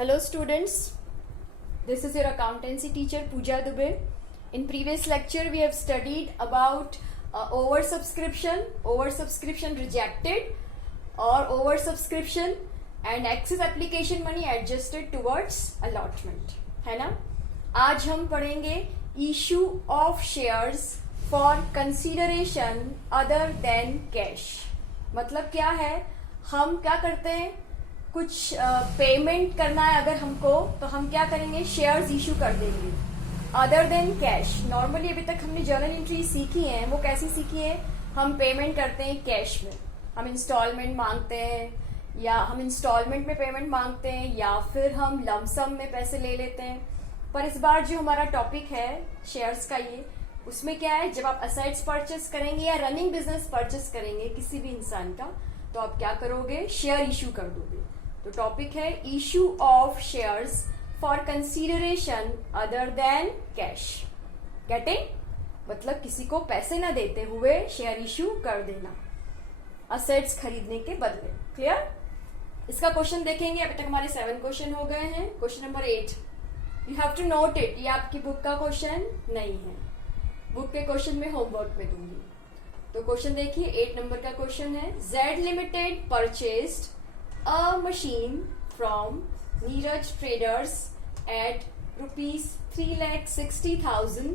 Hello students, this is your accountancy teacher Pooja Dubey. In previous lecture we have studied about oversubscription rejected or oversubscription and excess application money adjusted towards allotment, है ना। आज हम पढ़ेंगे issue of shares for consideration other than cash। मतलब क्या है, हम क्या करते हैं, कुछ पेमेंट करना है अगर हमको, तो हम क्या करेंगे, शेयर्स इशू कर देंगे अदर देन कैश। नॉर्मली अभी तक हमने जर्नल एंट्री सीखी है, वो कैसी सीखी है, हम पेमेंट करते हैं कैश में, हम इंस्टॉलमेंट मांगते हैं या हम इंस्टॉलमेंट में पेमेंट मांगते हैं या फिर हम लमसम में पैसे ले लेते हैं। पर इस बार जो हमारा टॉपिक है शेयर्स का, ये उसमें क्या है, जब आप असेट्स परचेस करेंगे या रनिंग बिजनेस परचेस करेंगे किसी भी इंसान का, तो आप क्या करोगे, शेयर इशू कर दोगे। तो टॉपिक है issue of shares for consideration other than cash. Getting, मतलब किसी को पैसे ना देते हुए शेयर इशू कर देना असेट्स खरीदने के बदले। क्लियर। इसका क्वेश्चन देखेंगे। अभी तक हमारे 7 क्वेश्चन हो गए हैं। Question number 8, you have to note it. ये आपकी बुक का क्वेश्चन नहीं है, बुक के क्वेश्चन में होमवर्क में दूंगी। तो क्वेश्चन देखिए, 8 नंबर का क्वेश्चन है, Z limited purchased a machine from Neeraj Traders at rupees 3,60,000.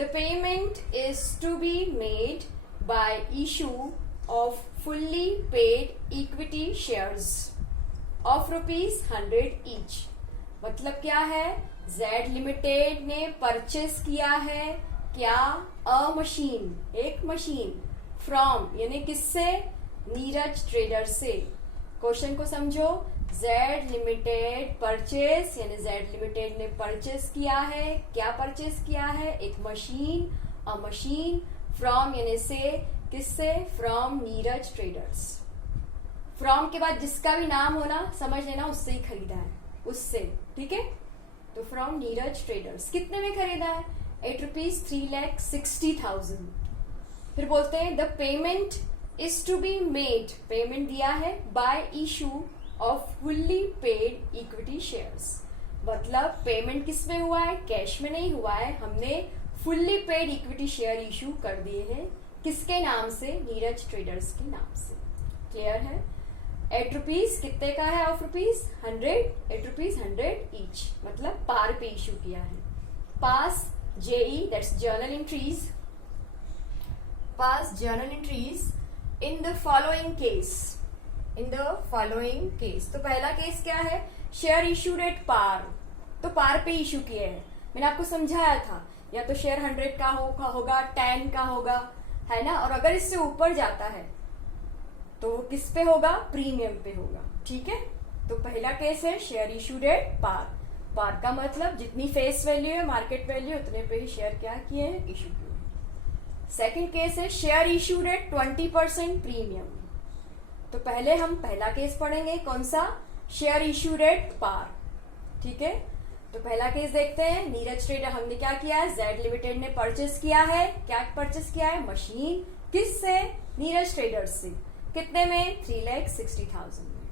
The payment is to be made by issue of fully paid equity shares of rupees 100 each. मतलब क्या है, Z लिमिटेड ने purchase किया है क्या, अ machine, एक machine, from यानी किससे, नीरज ट्रेडर से। क्वेश्चन को समझो, जेड लिमिटेड परचेस यानी जेड लिमिटेड ने परचेस किया है, क्या परचेस किया है, एक मशीन, अ मशीन, फ्रॉम यानी से, किससे, फ्रॉम नीरज ट्रेडर्स। फ्रॉम के बाद जिसका भी नाम होना समझ लेना, उससे ही खरीदा है, उससे, ठीक है। तो फ्रॉम नीरज ट्रेडर्स कितने में खरीदा है, एट रुपीज 3,60,000। फिर बोलते हैं the payment is to be made, payment दिया है, by issue of fully paid equity shares। मतलब पेमेंट किस में हुआ है, कैश में नहीं हुआ है, हमने fully paid equity share issue कर दिए हैं, किसके नाम से, नीरज ट्रेडर्स के नाम से। क्लियर है। 8 रुपीज कितने का है, ऑफ रुपीज 100, 8 रुपीज 100 ईच, मतलब पार पे इशू किया है। Pass JE, that's journal entries, pass journal entries in the following case, in the following case. तो पहला केस क्या है, शेयर इशूड एट पार, तो पार पे इशू किए हैं। मैंने आपको समझाया था, या तो शेयर 100 का होगा, 10 का होगा, है ना। और अगर इससे ऊपर जाता है तो किस पे होगा, प्रीमियम पे होगा, ठीक है। तो पहला केस है शेयर इशूड एट पार। पार का मतलब जितनी फेस वैल्यू है, मार्केट वैल्यू, उतने पे ही शेयर क्या किए हैं, इशू किए। सेकेंड केस है शेयर इशूड एट 20% प्रीमियम। तो पहले हम पहला केस पढ़ेंगे, कौन सा, शेयर इशूड एट पार, ठीक है। तो पहला केस देखते हैं, नीरज ट्रेडर, हमने क्या किया है, जेड लिमिटेड ने परचेस किया है, क्या परचेस किया है, मशीन, किससे, नीरज ट्रेडर्स से, कितने में, 3,60,000 में।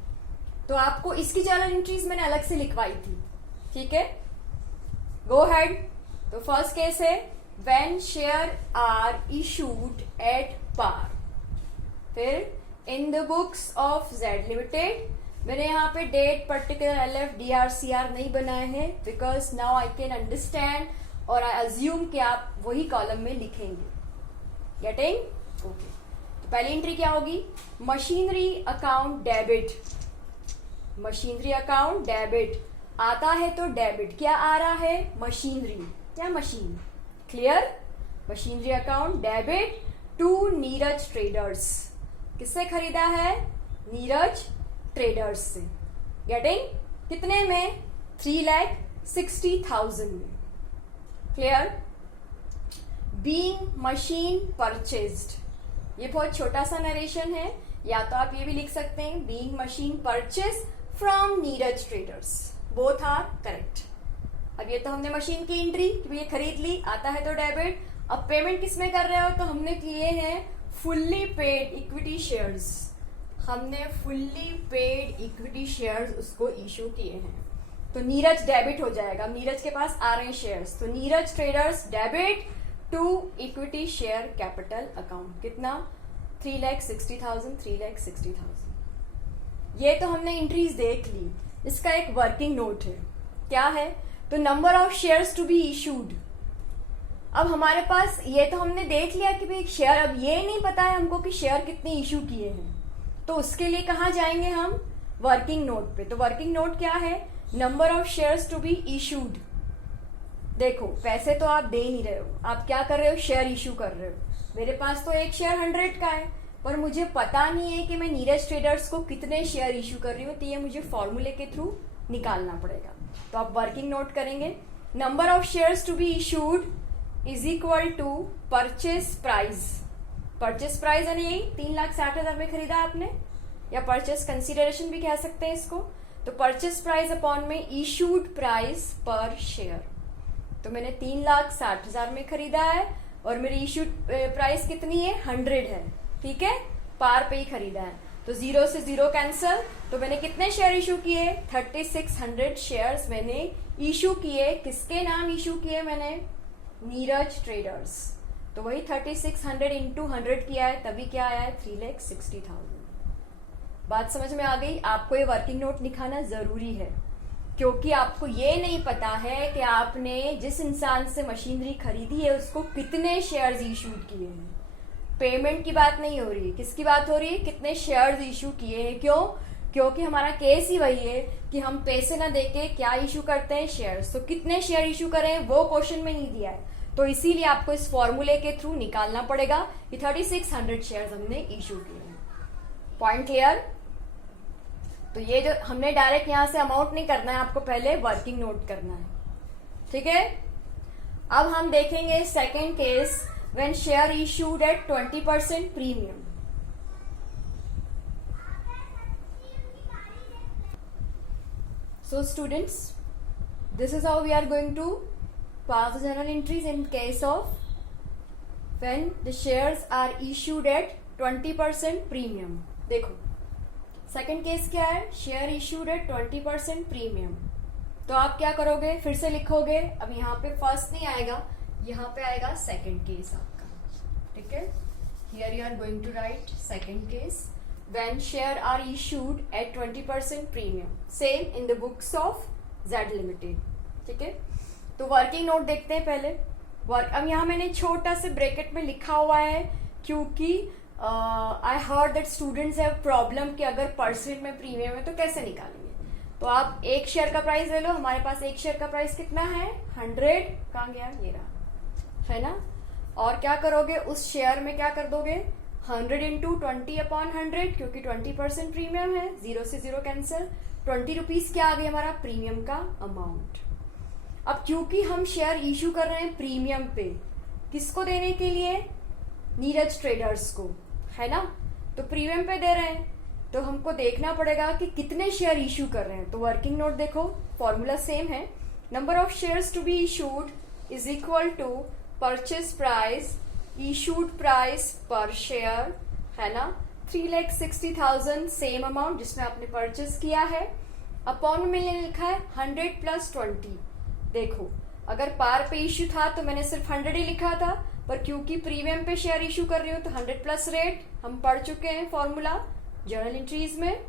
तो आपको इसकी जर्नल एंट्रीज मैंने अलग से लिखवाई थी, ठीक है। गो हेड। तो फर्स्ट केस है when share are issued at par। फिर in the books of Z Limited, मैंने यहाँ पे डेट पर्टिकुलर LF DRCR नहीं बनाए हैं, because now I can understand और आई अज्यूम कि आप वही कॉलम में लिखेंगे। Getting, okay. तो पहली एंट्री क्या होगी, machinery account debit, machinery account debit आता है तो डेबिट, क्या आ रहा है, मशीनरी, क्या machine. Clear. Machinery account debit to Neeraj Traders, किससे खरीदा है, नीरज ट्रेडर्स से। गेटिंग, कितने में, 3,60,000 में। क्लियर। बीइंग मशीन परचेज्ड, ये बहुत छोटा सा नरेशन है, या तो आप ये भी लिख सकते हैं being machine purchase from Neeraj Traders, both are correct. अब ये तो हमने मशीन की एंट्री कि ये खरीद ली, आता है तो डेबिट। अब पेमेंट किसमें कर रहे हो, तो हमने किए हैं फुल्ली पेड इक्विटी शेयर्स, हमने फुल्ली पेड इक्विटी शेयर्स उसको इशू किए हैं। तो नीरज डेबिट हो जाएगा, नीरज के पास आ रहे हैं शेयर्स, तो Neeraj Traders debit to equity share capital account. कितना? 3,60,000, 3,60,000। ये तो हमने एंट्रीज देख ली। इसका एक वर्किंग नोट है, क्या है? तो number of shares to be issued. अब हमारे पास ये तो हमने देख लिया कि भाई शेयर, अब ये नहीं पता है हमको कि शेयर कितने इशू किए हैं, तो उसके लिए कहाँ जाएंगे हम? वर्किंग नोट पे। तो वर्किंग नोट क्या है? Number of shares to be issued. देखो पैसे तो आप दे नहीं रहे हो, आप क्या कर रहे हो? शेयर इशू कर रहे हो। मेरे पास तो एक शेयर 100 का है, पर मुझे पता नहीं है कि मैं नीरज ट्रेडर्स को कितने शेयर इशू कर रही हूँ, तो ये मुझे फॉर्मूले के थ्रू निकालना पड़ेगा। तो आप वर्किंग नोट करेंगे, number of shares to be issued is equal to purchase price. Purchase price यानी यही 3,60,000 में खरीदा आपने, या परचेस कंसिडरेशन भी कह सकते हैं इसको। तो परचेस प्राइस अपॉन में इशूड प्राइस पर शेयर। तो मैंने 3,60,000 में खरीदा है और मेरी इशूड प्राइस कितनी है? 100 है, ठीक है, पार पे ही खरीदा है। तो 0 से 0 कैंसल। तो मैंने कितने शेयर इशू किए? 3,600 शेयर्स मैंने इशू किए। किसके नाम इशू किए मैंने? नीरज ट्रेडर्स। तो वही 3,600 इंटू 100 किया है, तभी क्या आया है? 3,60,000। बात समझ में आ गई? आपको ये वर्किंग नोट लिखाना जरूरी है, क्योंकि आपको ये नहीं पता है कि आपने जिस इंसान से मशीनरी खरीदी है उसको कितने शेयर्स इशूड किए हैं। पेमेंट की बात नहीं हो रही है, किसकी बात हो रही है? कितने शेयर्स इशू किए हैं। क्यों? क्योंकि हमारा केस ही वही है कि हम पैसे ना देके क्या इशू करते हैं? शेयर्स। तो कितने शेयर इशू करें वो क्वेश्चन में नहीं दिया है, तो इसीलिए आपको इस फॉर्मूले के थ्रू निकालना पड़ेगा कि 3,600 शेयर्स हमने इशू किए हैं। Point clear? तो ये जो हमने डायरेक्ट यहां से अमाउंट नहीं करना है, आपको पहले वर्किंग नोट करना है, ठीक है। अब हम देखेंगे second case, when share issued at 20% premium. So students, this is how we are going to pass the journal entries in case of when the shares are issued at 20% premium। देखो second case क्या है? Share issued at 20% premium. तो आप क्या करोगे? फिर से लिखोगे। अब यहाँ पे फर्स्ट नहीं आएगा, यहाँ पे आएगा सेकंड केस आपका, ठीक है। Here you are going to write second case, when share are issued at 20% premium, same in the books of Z Limited, ठीक है। तो वर्किंग नोट देखते हैं पहले। अब यहाँ मैंने छोटा से ब्रैकेट में लिखा हुआ है, क्योंकि I heard that students have problem कि अगर परसेंट में प्रीमियम है तो कैसे निकालेंगे। तो आप एक शेयर का प्राइस ले लो, हमारे पास एक शेयर का प्राइस कितना है? 100। कहाँ गया? ये रहा, है ना। और क्या करोगे? उस शेयर में क्या कर दोगे? 100 इंटू 20/100, क्योंकि 20% प्रीमियम है, 0 से 0 कैंसिल। 20 रुपीज क्या आ गई हमारा? प्रीमियम का अमाउंट। अब क्योंकि हम शेयर इशू कर रहे हैं प्रीमियम पे, किसको देने के लिए? नीरज ट्रेडर्स को, है ना। तो प्रीमियम पे दे रहे हैं, तो हमको देखना पड़ेगा कि कितने शेयर इशू कर रहे हैं। तो वर्किंग नोट देखो, फॉर्मूला सेम है, number of shares to be issued is equal to purchase price issued price per share, है ना। 3,60,000 सेम अमाउंट जिसमें आपने परचेज किया है, अपॉन में लिखा है 100 + 20। देखो अगर पार पे इश्यू था तो मैंने सिर्फ 100 ही लिखा था, पर क्योंकि प्रीमियम पे शेयर इशू कर रही हूँ तो 100 प्लस रेट हम पढ़ चुके हैं फॉर्मूला जर्नल एंट्रीज में।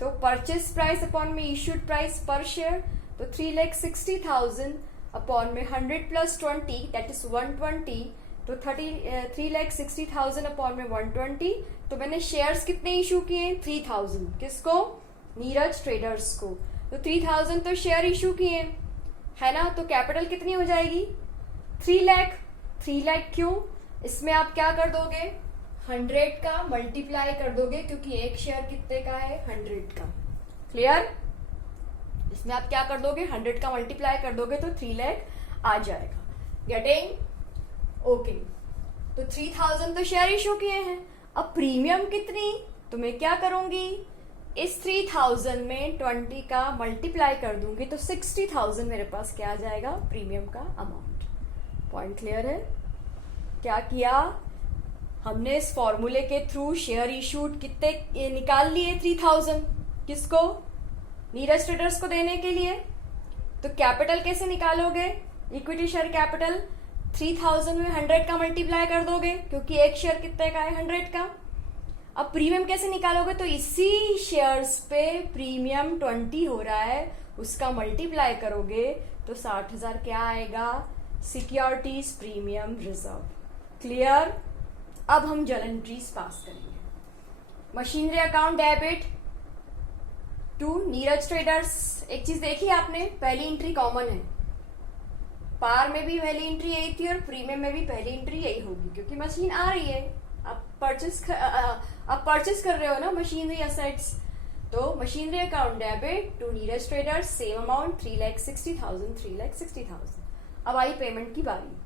तो परचेज प्राइस अपॉन में इशूड प्राइस पर शेयर, तो 3,60,000 अपॉन में 100 + 20 दैट इज 120। तो 3,60,000 अपॉन में 120। तो मैंने शेयर्स कितने इशू किए? 3,000। किसको? नीरज ट्रेडर्स को। तो 3,000 तो शेयर इशू किए, है ना। तो कैपिटल कितनी हो जाएगी? 3 लाख। 3 लाख क्यों? इसमें आप क्या कर दोगे? 100 का मल्टीप्लाई कर दोगे, क्योंकि एक शेयर कितने का है? 100 का। क्लियर? इसमें आप क्या कर दोगे? 100 का मल्टीप्लाई कर दोगे तो 3 लाख आ जाएगा। गेटिंग? ओके। तो 3,000 तो शेयर इशू किए हैं, अब प्रीमियम कितनी? तो मैं क्या करूंगी? इस 3,000 में 20 का मल्टीप्लाई कर दूंगी, तो 60,000 मेरे पास क्या आ जाएगा? प्रीमियम का अमाउंट। पॉइंट क्लियर है? क्या किया हमने? इस फॉर्मूले के थ्रू शेयर इशूड कितने निकाल लिए? 3,000। किसको? नीरज ट्रेडर्स को देने के लिए, तो कैपिटल कैसे निकालोगे? इक्विटी शेयर कैपिटल 3000 में 100 का मल्टीप्लाई कर दोगे, क्योंकि एक शेयर कितने का है? 100 का। अब प्रीमियम कैसे निकालोगे? तो इसी शेयर्स पे प्रीमियम 20 हो रहा है, उसका मल्टीप्लाई करोगे तो 60,000 क्या आएगा? Securities premium reserve. क्लियर? अब हम जर्नल एंट्रीज पास करेंगे। Machinery account debit to Neeraj Traders. एक चीज देखी आपने, पहली एंट्री कॉमन है, पार में भी पहली एंट्री यही थी और प्रीमियम में भी पहली एंट्री यही होगी, क्योंकि मशीन आ रही है, आप परचेस कर रहे हो ना मशीनरी असेट्स। तो machinery account debit to Neeraj Traders, same amount 3,60,000। अब आई पेमेंट की बारी।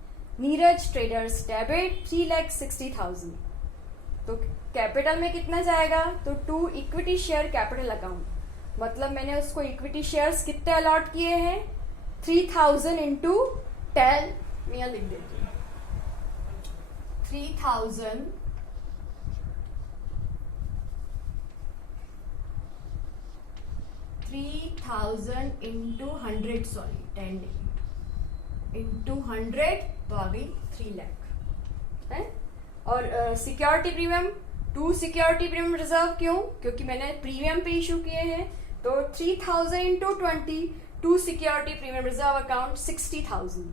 नीरज ट्रेडर्स डेबिट 3,60,000, तो कैपिटल में कितना जाएगा? तो to equity share capital account, मतलब मैंने उसको इक्विटी शेयर्स कितने अलॉट किए हैं? 3,000 इंटू 10, मैं यहां लिख देती हूँ, 3,000 इंटू 100, सॉरी 10 इंटू 100, तो आ गई 3 लाख है। और security premium, to security premium reserve, क्यों? क्योंकि मैंने प्रीमियम पे इशू किए हैं, तो 3,000 into 20, to security premium reserve account 60,000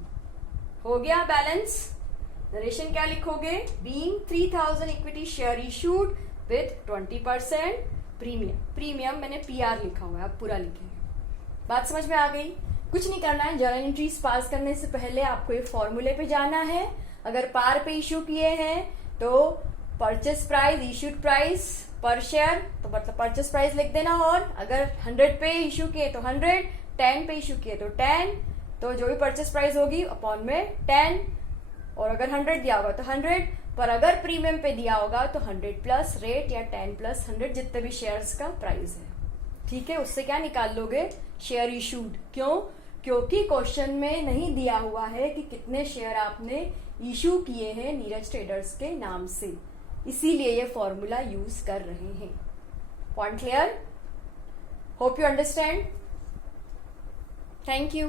हो गया बैलेंस। नरेशन क्या लिखोगे? Being 3,000 equity share issued with 20% premium मैंने पीआर लिखा हुआ है, आप पूरा लिखेंगे। बात समझ में आ गई? कुछ नहीं करना है, जर्नल एंट्रीज पास करने से पहले आपको एक फॉर्मूले पे जाना है। अगर पार पे इशू किए हैं तो purchase price issued price per share, तो मतलब परचेस प्राइस लिख देना, और अगर 100 पे इशू किए तो 100, 10 पे इशू किए तो 10, तो जो भी परचेस प्राइस होगी अपॉन में 10, और अगर 100 दिया होगा तो 100, पर अगर प्रीमियम पे दिया होगा तो 100 प्लस रेट या 10 प्लस 100, जितने भी शेयर्स का प्राइस है। ठीक है, उससे क्या निकाल लोगे? Share issued. क्यों? क्योंकि क्वेश्चन में नहीं दिया हुआ है कि कितने शेयर आपने इशू किए हैं नीरज ट्रेडर्स के नाम से, इसीलिए ये फॉर्मूला यूज कर रहे हैं। Point clear? Hope you understand. Thank you.